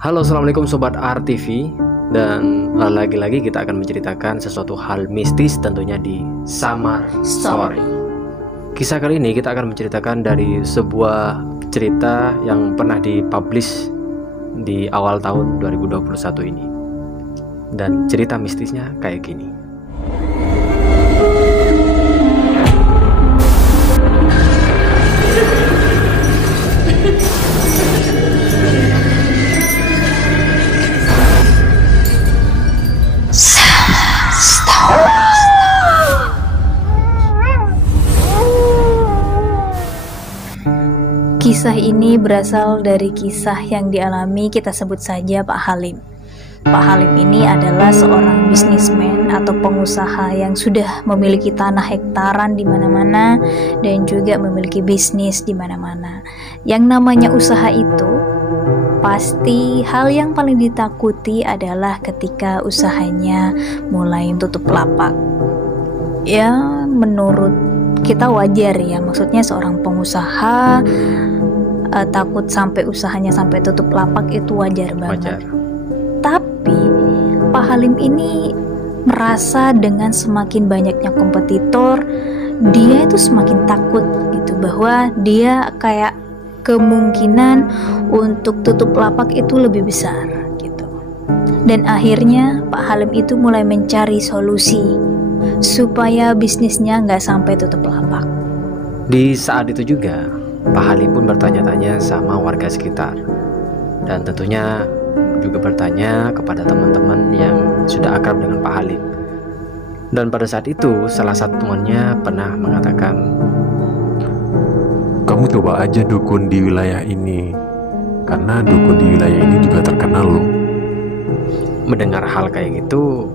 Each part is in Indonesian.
Halo, assalamualaikum Sobat RTV. Dan lagi-lagi kita akan menceritakan sesuatu hal mistis tentunya di Samar Story. Kisah kali ini kita akan menceritakan dari sebuah cerita yang pernah dipublish di awal tahun 2021 ini. Dan cerita mistisnya kayak gini. Kisah ini berasal dari kisah yang dialami, kita sebut saja Pak Halim. Pak Halim ini adalah seorang bisnismen atau pengusaha yang sudah memiliki tanah hektaran di mana-mana dan juga memiliki bisnis di mana-mana. Yang namanya usaha itu, pasti hal yang paling ditakuti adalah ketika usahanya mulai tutup lapak. Ya, menurut kita wajar ya, maksudnya seorang pengusaha takut sampai usahanya sampai tutup lapak itu wajar banget. Tapi Pak Halim ini merasa dengan semakin banyaknya kompetitor, dia itu semakin takut gitu, bahwa dia kayak kemungkinan untuk tutup lapak itu lebih besar gitu. Dan akhirnya Pak Halim itu mulai mencari solusi supaya bisnisnya nggak sampai tutup lapak. Di saat itu juga Pak Halim pun bertanya-tanya sama warga sekitar, dan tentunya juga bertanya kepada teman-teman yang sudah akrab dengan Pak Halim. Dan pada saat itu salah satu temannya pernah mengatakan, "Kamu coba aja dukun di wilayah ini, karena dukun di wilayah ini juga terkenal loh." Mendengar hal kayak gitu,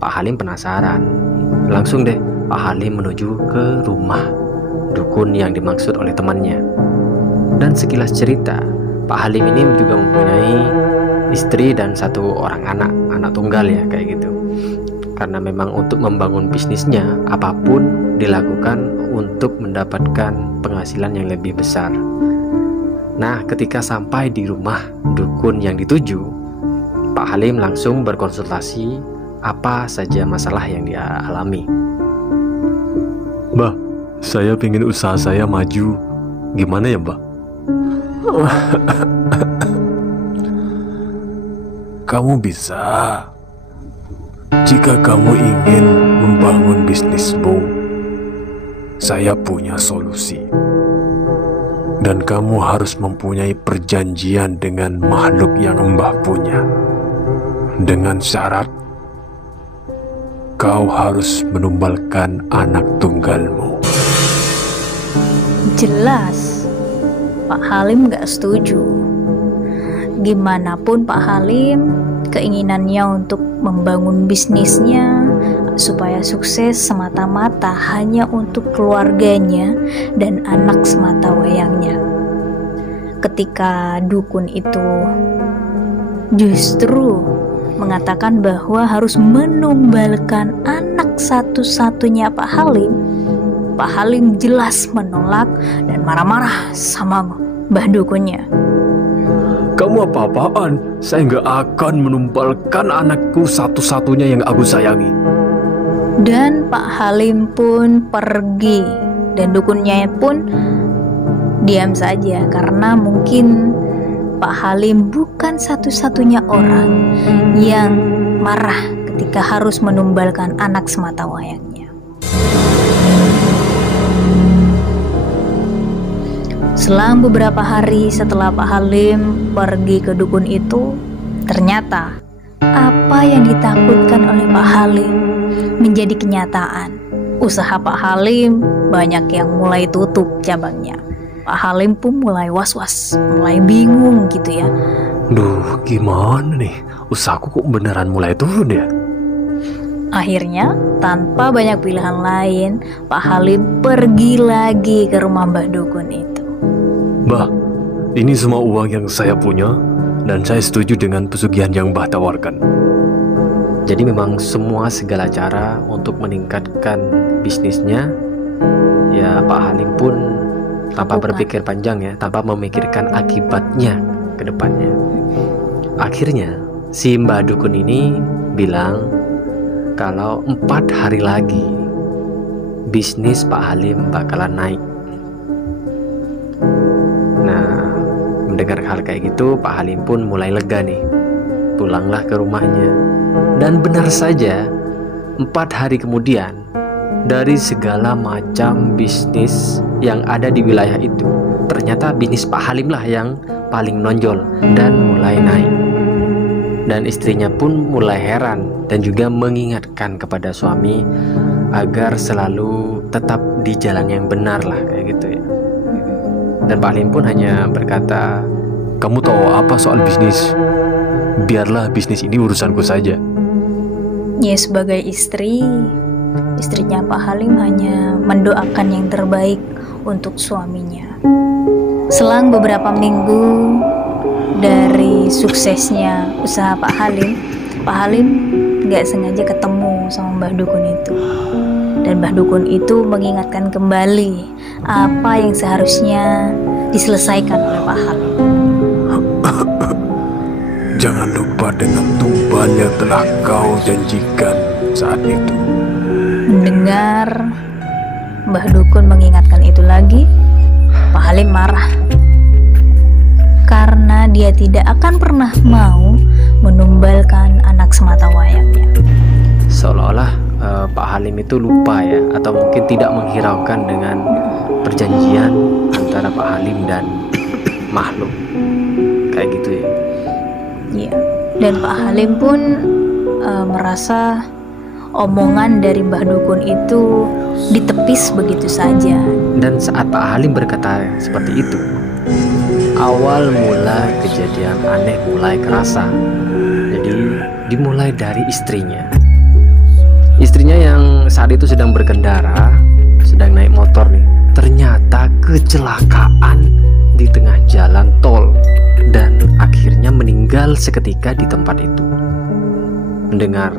Pak Halim penasaran. Langsung deh Pak Halim menuju ke rumah dukun yang dimaksud oleh temannya. Dan sekilas cerita, Pak Halim ini juga mempunyai istri dan satu orang anak tunggal ya, kayak gitu. Karena memang untuk membangun bisnisnya, apapun dilakukan untuk mendapatkan penghasilan yang lebih besar. Nah, ketika sampai di rumah dukun yang dituju, Pak Halim langsung berkonsultasi apa saja masalah yang dia alami. "Mbah, saya pengen usaha saya maju. Gimana ya, Mbah?" "Kamu bisa. Jika kamu ingin membangun bisnismu, saya punya solusi. Dan kamu harus mempunyai perjanjian dengan makhluk yang Mbah punya. Dengan syarat kau harus menumbalkan anak tunggalmu." Jelas Pak Halim gak setuju. Gimana pun Pak Halim, keinginannya untuk membangun bisnisnya supaya sukses semata-mata hanya untuk keluarganya dan anak semata wayangnya. Ketika dukun itu justru mengatakan bahwa harus menumbalkan anak satu-satunya Pak Halim jelas menolak dan marah-marah sama Mbah Dukunnya. "Kamu apa-apaan? Saya nggak akan menumbalkan anakku satu-satunya yang aku sayangi." Dan Pak Halim pun pergi, dan dukunnya pun diam saja karena mungkin Pak Halim bukan satu-satunya orang yang marah ketika harus menumbalkan anak semata wayangnya. Selang beberapa hari setelah Pak Halim pergi ke dukun itu, ternyata apa yang ditakutkan oleh Pak Halim menjadi kenyataan. Usaha Pak Halim banyak yang mulai tutup cabangnya. Pak Halim pun mulai was-was, mulai bingung gitu ya. Duh, gimana nih? Usahaku kok beneran mulai turun ya? Akhirnya, tanpa banyak pilihan lain, Pak Halim pergi lagi ke rumah Mbah Dukun itu. "Mbah, ini semua uang yang saya punya, dan saya setuju dengan pesugihan yang Mbah tawarkan." Jadi memang segala cara untuk meningkatkan bisnisnya, ya Pak Halim pun tanpa berpikir panjang ya, tanpa memikirkan akibatnya ke depannya. Akhirnya si Mbah Dukun ini bilang kalau 4 hari lagi bisnis Pak Halim bakalan naik. Nah, mendengar hal kayak gitu, Pak Halim pun mulai lega nih. Pulanglah ke rumahnya. Dan benar saja, 4 hari kemudian, dari segala macam bisnis yang ada di wilayah itu, ternyata bisnis Pak Halim lah yang paling nonjol dan mulai naik. Dan istrinya pun mulai heran dan juga mengingatkan kepada suami agar selalu tetap di jalan yang benar lah, kayak gitu ya. Dan Pak Halim pun hanya berkata, Kamu tahu apa soal bisnis? Biarlah bisnis ini urusanku saja. Ya, sebagai istrinya Pak Halim hanya mendoakan yang terbaik untuk suaminya. Selang beberapa minggu dari suksesnya usaha Pak Halim gak sengaja ketemu sama Mbah Dukun itu. Dan Mbah Dukun itu mengingatkan kembali apa yang seharusnya diselesaikan oleh Pak Halim. Jangan lupa dengan tumbal yang telah kau janjikan saat itu. Mendengar Mbah Dukun mengingatkan itu lagi, Pak Halim marah. Karena dia tidak akan pernah mau menumbalkan anak semata wayangnya. seolah-olah Pak Halim itu lupa ya, atau mungkin tidak menghiraukan dengan perjanjian antara Pak Halim dan makhluk, kayak gitu ya. Iya. Dan Pak Halim pun merasa omongan dari Mbah Dukun itu ditepis begitu saja. Dan saat Pak Halim berkata seperti itu, awal mula kejadian aneh mulai kerasa. Jadi dimulai dari istrinya. Istrinya yang saat itu sedang berkendara, sedang naik motor nih, ternyata kecelakaan di tengah jalan tol dan akhirnya meninggal seketika di tempat itu. Mendengar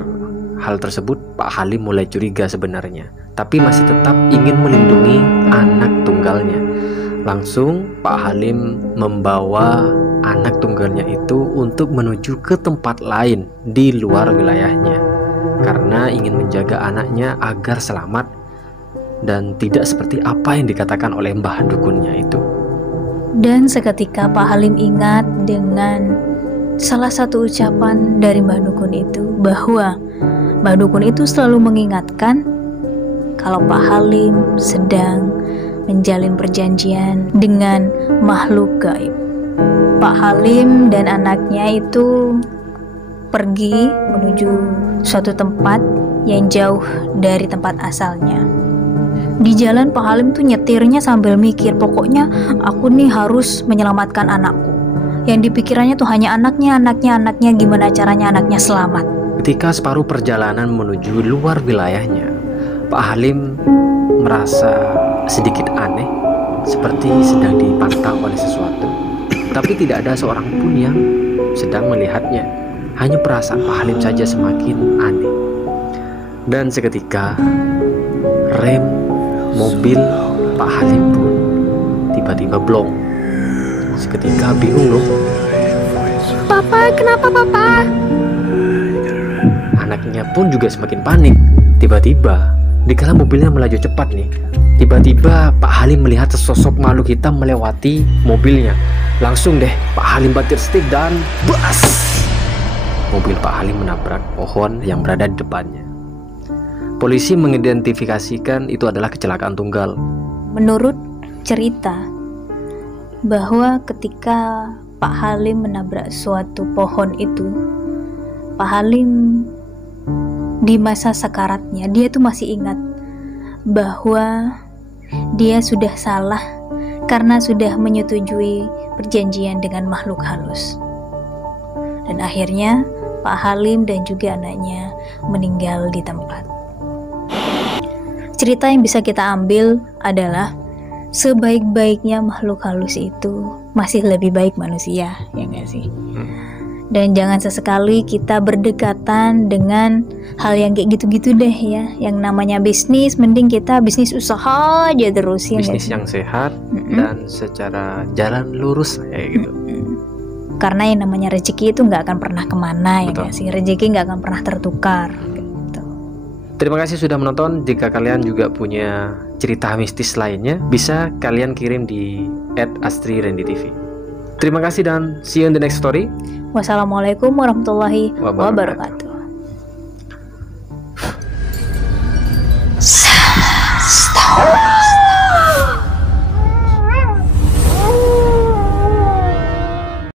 hal tersebut, Pak Halim mulai curiga sebenarnya, tapi masih tetap ingin melindungi anak tunggalnya. Langsung Pak Halim membawa anak tunggalnya itu untuk menuju ke tempat lain di luar wilayahnya, karena ingin menjaga anaknya agar selamat dan tidak seperti apa yang dikatakan oleh Mbah Dukunnya itu. Dan seketika Pak Halim ingat dengan salah satu ucapan dari Mbah Dukun itu, bahwa Mbah Dukun itu selalu mengingatkan kalau Pak Halim sedang menjalin perjanjian dengan makhluk gaib. Pak Halim dan anaknya itu pergi menuju suatu tempat yang jauh dari tempat asalnya. Di jalan Pak Halim tuh nyetirnya sambil mikir, pokoknya aku nih harus menyelamatkan anakku. Yang dipikirannya tuh hanya anaknya, gimana caranya anaknya selamat. Ketika separuh perjalanan menuju luar wilayahnya, Pak Halim merasa sedikit aneh, seperti sedang dipantau oleh sesuatu. Tapi tidak ada seorang pun yang sedang melihatnya. Hanya perasaan Pak Halim saja semakin aneh. Dan seketika rem mobil Pak Halim pun tiba-tiba blong. Seketika bingung loh. Papa, kenapa Papa? Anaknya pun juga semakin panik. Tiba-tiba dikala mobilnya melaju cepat nih, tiba-tiba Pak Halim melihat sesosok makhluk hitam melewati mobilnya. Langsung deh Pak Halim banting setir dan bas! Mobil Pak Halim menabrak pohon yang berada di depannya. Polisi mengidentifikasikan itu adalah kecelakaan tunggal. Menurut cerita, bahwa ketika Pak Halim menabrak suatu pohon itu, Pak Halim di masa sekaratnya, dia tuh masih ingat bahwa dia sudah salah karena sudah menyetujui perjanjian dengan makhluk halus. Dan akhirnya Pak Halim dan juga anaknya meninggal di tempat. Cerita yang bisa kita ambil adalah sebaik-baiknya makhluk halus itu masih lebih baik manusia, ya nggak sih? Dan jangan sesekali kita berdekatan dengan hal yang kayak gitu-gitu deh ya. Yang namanya bisnis, mending kita bisnis usaha aja terus ya. Bisnis yang sehat dan secara jalan lurus kayak gitu. Karena yang namanya rezeki itu nggak akan pernah kemana, ya Betul. nggak sih? Rezeki nggak akan pernah tertukar gitu. Terima kasih sudah menonton. Jika kalian juga punya cerita mistis lainnya, bisa kalian kirim di @astrirenditv. Terima kasih dan see you in the next story. Wassalamualaikum warahmatullahi wabarakatuh.